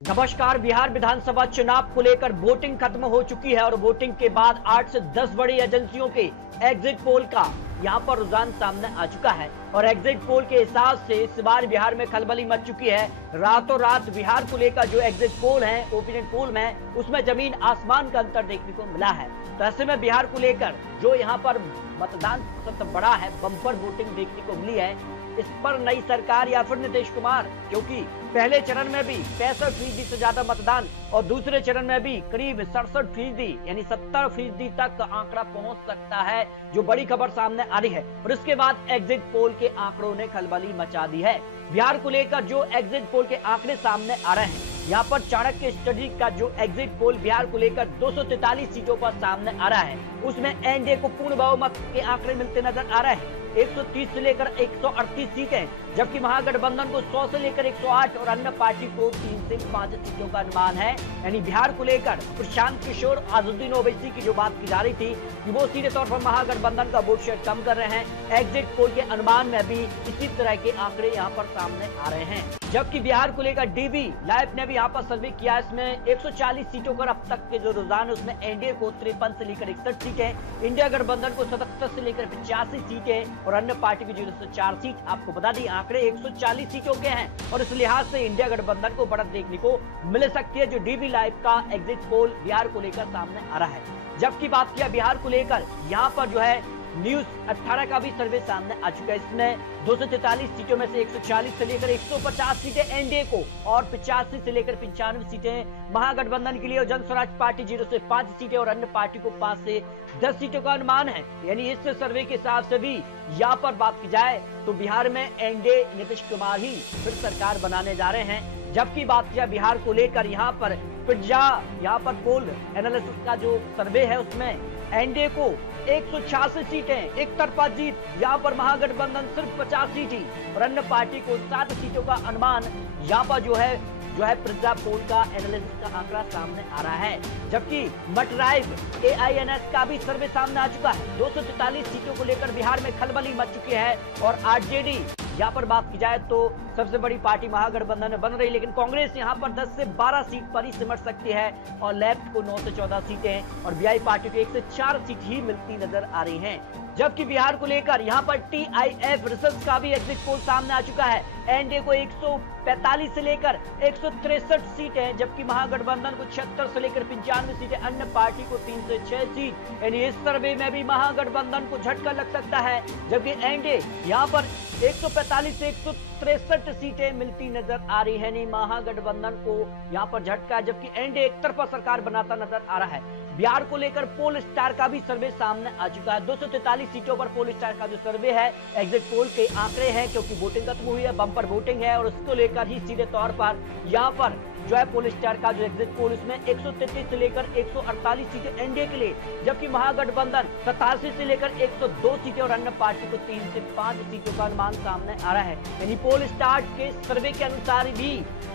नमस्कार। बिहार विधानसभा चुनाव को लेकर वोटिंग खत्म हो चुकी है और वोटिंग के बाद 8 से 10 बड़ी एजेंसियों के एग्जिट पोल का यहां पर रुझान सामने आ चुका है और एग्जिट पोल के हिसाब से इस बार बिहार में खलबली मच चुकी है। रातों रात बिहार को लेकर जो एग्जिट पोल है, ओपिनियन पोल में, उसमें जमीन आसमान का अंतर देखने को मिला है। तो ऐसे में बिहार को लेकर जो यहाँ पर मतदान प्रतिशत बढ़ा है, बम्पर वोटिंग देखने को मिली है, इस पर नई सरकार या फिर नीतीश कुमार, क्योंकि पहले चरण में भी 65% से ज्यादा मतदान और दूसरे चरण में भी करीब 67% यानी 70% तक आंकड़ा पहुंच सकता है, जो बड़ी खबर सामने आ रही है। और इसके बाद एग्जिट पोल के आंकड़ों ने खलबली मचा दी है। बिहार को लेकर जो एग्जिट पोल के आंकड़े सामने आ रहे हैं, यहाँ पर चाणक्य स्टडी का जो एग्जिट पोल बिहार को लेकर 243 सीटों पर सामने आ रहा है, उसमें एनडीए को पूर्ण बहुमत के आंकड़े मिलते नजर आ रहे हैं। 130 से लेकर 138 सीटें, जबकि महागठबंधन को 100 से लेकर 108 और अन्य पार्टी को 3 से 5 सीटों का अनुमान है। यानी बिहार को लेकर प्रशांत किशोर, अज़हरुद्दीन ओवैसी की जो बात की जा रही थी कि वो सीधे तौर पर महागठबंधन का वोट शेयर कम कर रहे हैं, एग्जिट पोल के अनुमान में भी इसी तरह के आंकड़े यहाँ पर सामने आ रहे हैं। जबकि बिहार को लेकर डीवी लाइव ने भी यहाँ पर सर्वे किया, इसमें 140 सीटों पर अब तक के जो रुझान है उसमें एनडीए को 53 से लेकर 61 सीटें, इंडिया गठबंधन को 77 से लेकर 85 सीटें और अन्य पार्टी की 0 से 4 सीट। आपको बता दी आंकड़े 140 सीटों के हैं और इस लिहाज से इंडिया गठबंधन को बढ़त देखने को मिल सकती है, जो डीवी लाइव का एग्जिट पोल बिहार को लेकर सामने आ रहा है। जबकि बात किया बिहार को लेकर, यहाँ पर जो है न्यूज 18 का भी सर्वे सामने आ चुका है। इसमें 243 सीटों में से 140 से लेकर 150 सीटें एनडीए को और 85 से लेकर 95 सीटें महागठबंधन के लिए और जन स्वराज पार्टी 0 से 5 सीटें और अन्य पार्टी को 5 से 10 सीटों का अनुमान है। यानी इस सर्वे के हिसाब से भी यहाँ पर बात की जाए तो बिहार में एनडीए नीतीश कुमार ही फिर सरकार बनाने जा रहे हैं। जबकि बात किया बिहार को लेकर, यहाँ पर यहाँ पर पोल एनालिसिस का जो सर्वे है उसमें एनडीए को 186 सीटें, एक तरफा जीत, यहाँ पर महागठबंधन सिर्फ 50 सीट ही और अन्य पार्टी को 7 सीटों का अनुमान यहाँ पर जो है प्रजा पोल का एनालिसिस का आंकड़ा सामने आ रहा है। जबकि मटराइव एआईएनएस का भी सर्वे सामने आ चुका है। 243 सीटों को लेकर बिहार में खलबली मच चुकी है और आरजेडी यहाँ पर बात की जाए तो सबसे बड़ी पार्टी महागठबंधन में बन रही, लेकिन कांग्रेस यहाँ पर 10 से 12 सीट पर ही सिमट सकती है और लेफ्ट को 9 से 14 सीटें और बीआई पार्टी को 1 से 4 सीट ही मिलती नजर आ रही हैं। जबकि बिहार को लेकर यहाँ पर टीआईएफ रिसर्च का भी एग्जिट पोल सामने आ चुका है। एनडीए को 145 से लेकर 163 सीटें, जबकि महागठबंधन को 76 से लेकर 95 सीटें, अन्य पार्टी को 3 से 6 सीट। यानी इस सर्वे में भी महागठबंधन को झटका लग सकता है, जबकि एनडीए यहाँ पर 145 से 163 सीटें मिलती नजर आ रही है। नहीं, महागठबंधन को यहाँ पर झटका, जबकि एनडीए एक तरफा सरकार बनाता नजर आ रहा है। बिहार को लेकर पोल स्टार का भी सर्वे सामने आ चुका है। 243 सीटों पर पोल स्टार का जो सर्वे है, एग्जिट पोल के आंकड़े हैं, क्योंकि वोटिंग खत्म हुई है, बम्पर वोटिंग है और उसको लेकर ही सीधे तौर पर यहाँ पर जो है पोल स्टार का जो एग्जिट पोल, इसमें 133 से लेकर 148 सीटें एनडीए के लिए, जबकि महागठबंधन 87 से लेकर 102 सीटें और अन्य पार्टी को 3 से 5 सीटों का अनुमान सामने आ रहा है। यानी पोल स्टार के सर्वे के अनुसार भी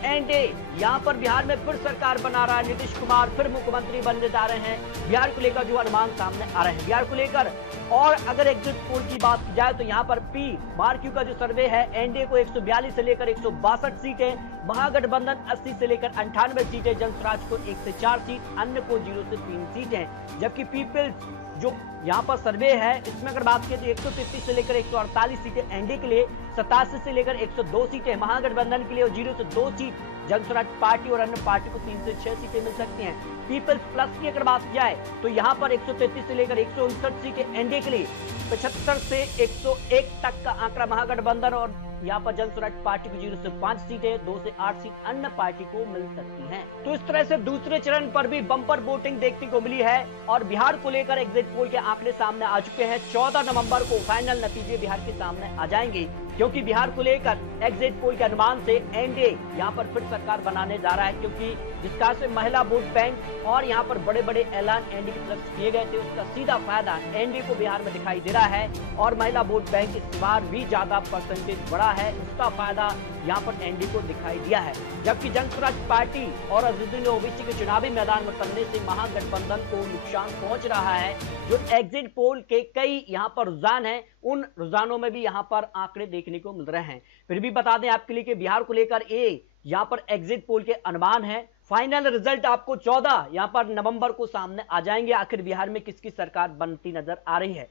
एनडीए यहाँ पर बिहार में फिर सरकार बना रहा है, नीतीश कुमार फिर मुख्यमंत्री बनने जा रहे हैं। बिहार को लेकर जो अनुमान सामने आ रहे हैं, बिहार को लेकर और अगर एग्जिट पोल की बात की जाए तो यहाँ पर पी मार्क्यू का जो सर्वे है, एनडीए को 142 से लेकर 162 सीटें, महागठबंधन 80 से लेकर 98 सीटें, जन स्वराज को 1 से 4 सीट, अन्य को 0 से 3 सीटें। जबकि पीपल्स जो यहाँ पर सर्वे है, इसमें अगर बात करें तो 133 से लेकर 148 सीटें एनडीए के लिए, 87 से लेकर 102 सीटें महागठबंधन के लिए और 0 से 2 सीट जन स्वराज पार्टी और अन्य पार्टी को 3 से 6 सीटें मिल सकती हैं। पीपल्स प्लस की अगर बात की जाए तो यहाँ पर 133 से लेकर 159 सीटें एनडीए के लिए, 75 से 101 तक का आंकड़ा महागठबंधन और यहाँ पर जन स्वराज पार्टी को 0 से 5 सीटें, 2 से 8 सीट अन्य पार्टी को मिल सकती हैं। तो इस तरह से दूसरे चरण पर भी बम्पर वोटिंग देखने को मिली है और बिहार को लेकर एग्जिट पोल के आंकड़े सामने आ चुके हैं। 14 नवंबर को फाइनल नतीजे बिहार के सामने आ जाएंगे, क्योंकि बिहार को लेकर एग्जिट पोल के अनुमान से एनडीए यहाँ पर फिर सरकार बनाने जा रहा है, क्योंकि जिसका से महिला वोट बैंक और यहाँ पर बड़े बड़े ऐलान एनडीए की तरफ से किए गए थे, उसका सीधा फायदा एनडीए को बिहार में दिखाई दे रहा है और महिला वोट बैंक इस बार भी ज्यादा परसेंटेज बढ़ा है, उसका फायदा यहाँ पर एनडीए को दिखाई दिया है। जबकि जन स्वराज पार्टी और अज़हरुद्दीन ओवैसी के चुनावी मैदान में उतरने से महागठबंधन को नुकसान पहुंच रहा है। जो एग्जिट पोल के कई यहाँ पर रुझान है, उन रुझानों में भी यहाँ पर आंकड़े देखने को मिल रहे हैं। फिर भी बता दें आपके लिए कि बिहार को लेकर यहाँ पर एग्जिट पोल के अनुमान है। फाइनल रिजल्ट आपको 14 यहाँ पर नवंबर को सामने आ जाएंगे। आखिर बिहार में किसकी सरकार बनती नजर आ रही है।